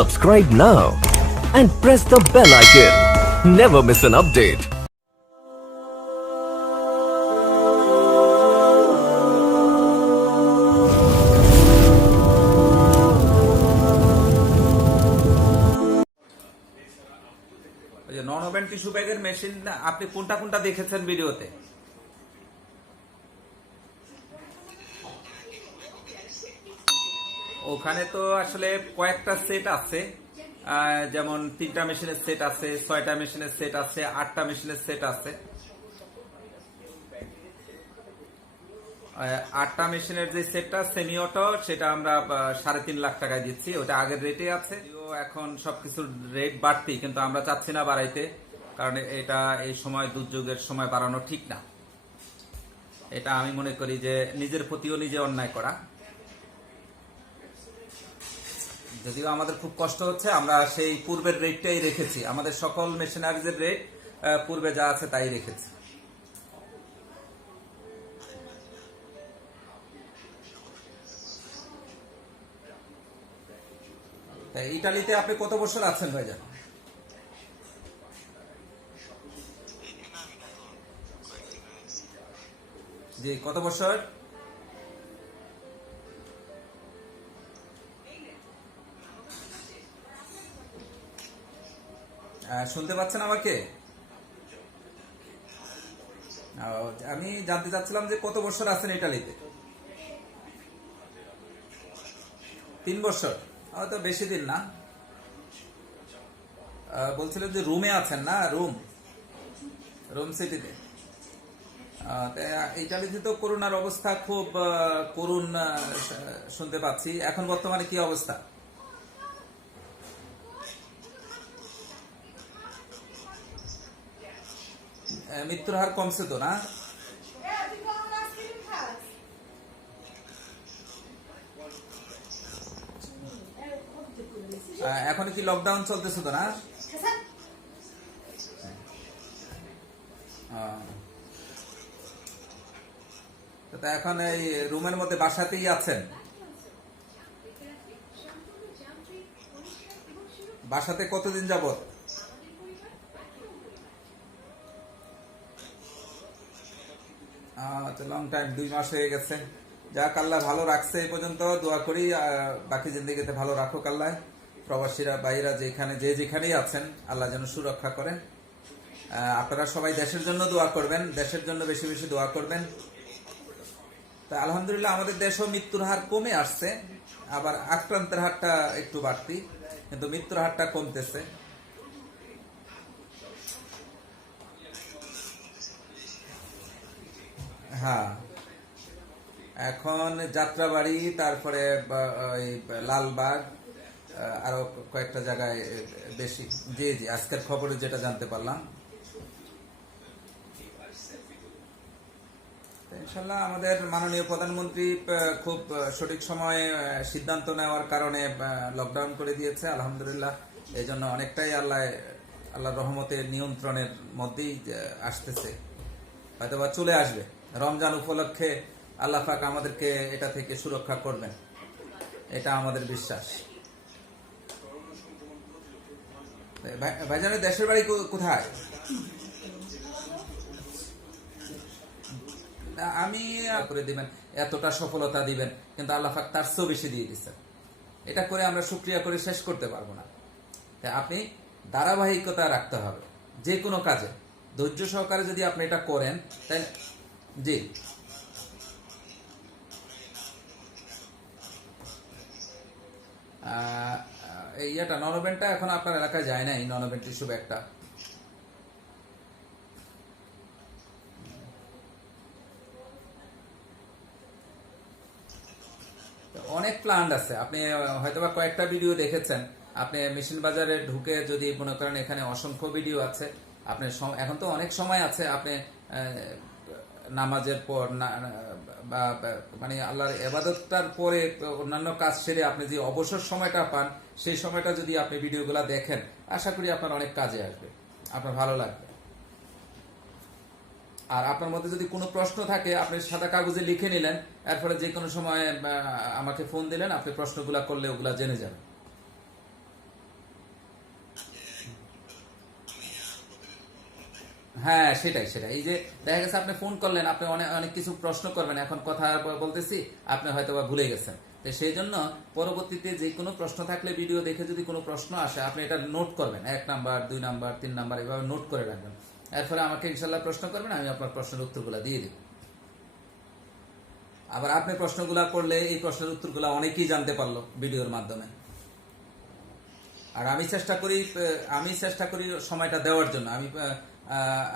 Subscribe now and press the bell icon. Never miss an update. Non woven tissue ব্যাগের machine আপনি কোনটা কোনটা দেখেছেন ভিডিওতে? ওখানে তো আসলে কয়েকটা সেট আছে, যেমন 3টা মেশিনের সেট আছে, 6টা মেশিনের সেট আছে, 8টা মেশিনের সেট আছে। 8টা মেশিনের যে সেটটা সেমি অটো, সেটা আমরা 3.5 লাখ টাকায় দিচ্ছি। ওটা আগের রেটে আছে, এখন সবকিছুর রেট বাড়তি, কিন্তু আমরা চাচ্ছি না বাড়াইতে, কারণ এটা এই সময় দুর্যোগের সময় বাড়ানো ঠিক না। এটা আমি মনে করি যে নিজের প্রতিও নিজে অন্যায় করা। যদিও আমাদের খুব কষ্ট হচ্ছে, আমরা সেই পূর্বের রেটটাই রেখেছি। আমাদের সকল মেশিনারিজের রেট পূর্বে যা আছে তাই রেখেছি। ইটালিতে আপনি কত বছর আছেন ভাইজান? জি, কত বছর? শুনতে পাচ্ছেন আমাকে? আমি জানতে চাচ্ছিলাম যে কত বছর আছেন ইটালিতে? 3 বছর? হয়তো বেশি দিন না। বলছিলেন যে রুমে আছেন না? রুম সিটিতে। ইটালিতে তো করোনার অবস্থা খুব করুণ শুনতে পাচ্ছি। এখন বর্তমানে কি অবস্থা? মৃত্যুর হার কমছে তো না? এখন কি লকডাউন চলতেছে তো না? এখন এই রুমের মধ্যে বাসাতেই আছেন? বাসাতে কতদিন যাবত? লং টাইম, 2 মাস হয়ে গেছে। যাক, আল্লাহ ভালো রাখছে এই পর্যন্ত, দোয়া করি বাকি জিন্দেগিতে ভালো রাখুক আল্লাহ। প্রবাসীরা বাইরা যেখানেই আছেন, আল্লাহ যেন সুরক্ষা করেন। আপনারা সবাই দেশের জন্য দোয়া করবেন, দেশের জন্য বেশি বেশি দোয়া করবেন। তা আলহামদুলিল্লাহ আমাদের দেশেও মৃত্যুর হার কমে আসছে, আবার আক্রান্তের হারটা একটু বাড়তি, কিন্তু মৃত্যুর হারটা কমতেছে। হ্যাঁ, এখন যাত্রাবাড়ি, তারপরে লালবাগ, আরো কয়েকটা জায়গায় বেশি। জি জি, আজকের খবরে যেটা জানতে পারলাম। ইনশাল্লাহ আমাদের মাননীয় প্রধানমন্ত্রী খুব সঠিক সময়ে সিদ্ধান্ত নেওয়ার কারণে লকডাউন করে দিয়েছে, আলহামদুলিল্লাহ। এই জন্য অনেকটাই আল্লাহর রহমতের নিয়ন্ত্রণের মধ্যেই আসতেছে, হয়তোবা চলে আসবে। রমজান উপলক্ষে আল্লাহ পাক আমাদেরকে এটা থেকে সুরক্ষা করবেন, এটা আমাদের বিশ্বাস। ভাইজানের দেশের বাড়ি কোথায়? আমি করে দিবেন, এতটা সফলতা দিবেন, কিন্তু আল্লাহ পাক তার চেয়েও বেশি দিয়ে দিচ্ছেন। এটা করে আমরা শুকরিয়া করে শেষ করতে পারবো না। তাই আপনি ধারাবাহিকতা রাখতে হবে যে কোনো কাজে, ধৈর্য সহকারে যদি আপনি এটা করেন, তাই জি। এইটা নন ওভেনটা এখন আপনার এলাকায় যায় না, এই নন ওভেন টিস্যু ব্যাগটা। অনেক প্ল্যান্ট আছে, আপনি হয়তোবা কয়েকটা ভিডিও দেখেছেন। আপনি মেশিন বাজারে ঢুকে যদি মনে করেন, এখানে অসংখ্য ভিডিও আছে। আপনি এখন তো অনেক সময় আছে, আপনি নামাজের পর বা মানে আল্লাহর ইবাদতটার পরে অন্যান্য কাজ সেরে আপনি যে অবসর সময়টা পান, সেই সময়টা যদি আপনি ভিডিওগুলো দেখেন, আশা করি আপনার অনেক কাজে আসবে, আপনার ভালো লাগবে। আর আপনার মধ্যে যদি কোনো প্রশ্ন থাকে, আপনি সাদা কাগজে লিখে নিলেন, এরপরে যে কোনো সময় আমাকে ফোন দিলেন, আপনি প্রশ্নগুলা করলে ওগুলা জেনে যাবেন। হ্যাঁ, সেটাই সেটাই। এই যে দেখা গেছে আপনি ফোন করলেন, আপনি অনেক অনেক কিছু প্রশ্ন করবেন, এখন কথা বলতেছি আপনি হয়তো বা ভুলে গেছেন। তো সেই জন্য পরবর্তীতে যে কোনো প্রশ্ন থাকলে ভিডিও দেখে যদি কোনো প্রশ্ন আসে আপনি এটা নোট করবেন, 1 নাম্বার 2 নাম্বার 3 নাম্বার এভাবে নোট করে রাখবেন। এর ফলে আমাকে ইনশাল্লাহ প্রশ্ন করবেন, আমি আপনার প্রশ্নের উত্তরগুলো দিয়ে দিব। আবার আপনি প্রশ্নগুলা করলে এই প্রশ্নের উত্তরগুলো অনেকেই জানতে পারলো ভিডিওর মাধ্যমে। আর আমি চেষ্টা করি সময়টা দেওয়ার জন্য।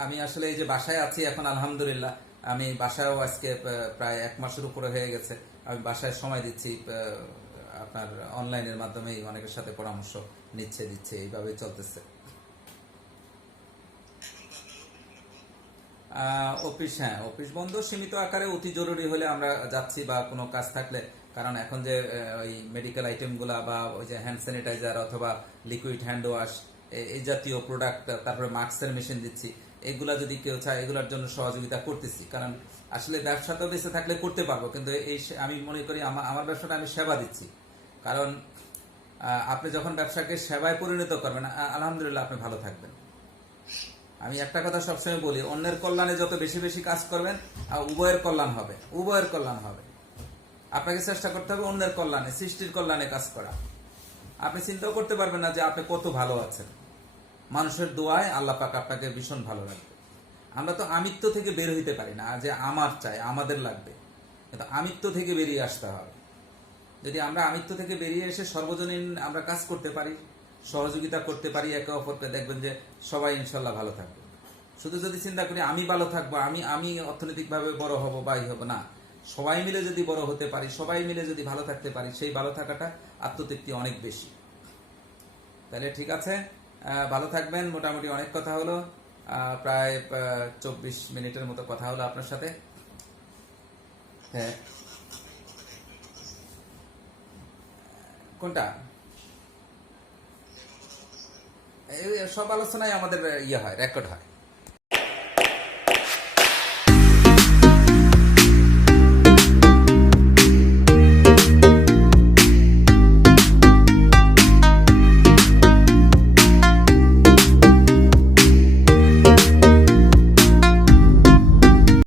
আমি আসলে এই যে বাসায় আছি এখন, আলহামদুলিল্লাহ আমি বাসায়ও আজকে প্রায় 1 মাসের উপরে হয়ে গেছে। আমি বাসায় সময় দিচ্ছি, আপনার অনলাইনের মাধ্যমেই অনেকের সাথে পরামর্শ দিচ্ছে, এইভাবেই চলতেছে। অফিস, হ্যাঁ অফিস বন্ধ সীমিত আকারে, অতি জরুরি হলে আমরা যাচ্ছি বা কোনো কাজ থাকলে। কারণ এখন যে ওই মেডিকেল আইটেমগুলা বা ওই যে হ্যান্ড স্যানিটাইজার অথবা লিকুইড হ্যান্ড ওয়াশ এই জাতীয় প্রোডাক্ট, তারপরে মাস্কের মেশিন দিচ্ছি, এগুলা যদি কেউ চায় এগুলোর জন্য সহযোগিতা করতেছি। কারণ আসলে ব্যবসাটা বেঁচে থাকলে করতে পারবো, কিন্তু আমি মনে করি আমার ব্যবসাটা আমি সেবা দিচ্ছি। কারণ আপনি যখন ব্যবসাকে সেবায় পরিণত করবেন, আলহামদুলিল্লাহ আপনি ভালো থাকবেন। আমি একটা কথা সবসময় বলি, অন্যের কল্যাণে যত বেশি বেশি কাজ করবেন উভয়ের কল্যাণ হবে, উভয়ের কল্যাণ হবে। আপনাকে চেষ্টা করতে হবে অন্যের কল্যাণে, সৃষ্টির কল্যাণে কাজ করা। আপনি চিন্তাও করতে পারবেন না যে আপনি কত ভালো আছেন। মানুষের দোয়ায় আল্লাহ পাক আপনাকে ভীষণ ভালো রাখবে। আমরা তো আমিত্ব থেকে বের হইতে পারি না যে আমার চাই, আমাদের লাগবে, কিন্তু আমিত্ব থেকে বেরিয়ে আসতে হবে। যদি আমরা আমিত্ব থেকে বেরিয়ে এসে সর্বজনীন আমরা কাজ করতে পারি, সহযোগিতা করতে পারি একে অপরকে, দেখবেন যে সবাই ইনশাল্লাহ ভালো থাকবে। শুধু যদি চিন্তা করি আমি ভালো থাকবো, আমি অর্থনৈতিকভাবে বড় হব বা হব না, সবাই মিলে যদি বড় হতে পারি, সবাই মিলে যদি ভালো থাকতে পারি, সেই ভালো থাকাটা আত্মতৃপ্তি অনেক বেশি। তাহলে ঠিক আছে, ভালো থাকবেন। মোটামুটি অনেক কথা হলো, প্রায় 24 মিনিটের মতো কথা হলো আপনার সাথে। হ্যাঁ, কোনটা? এই সব আলোচনায় আমাদের ইয়ে হয়, রেকর্ড হয়।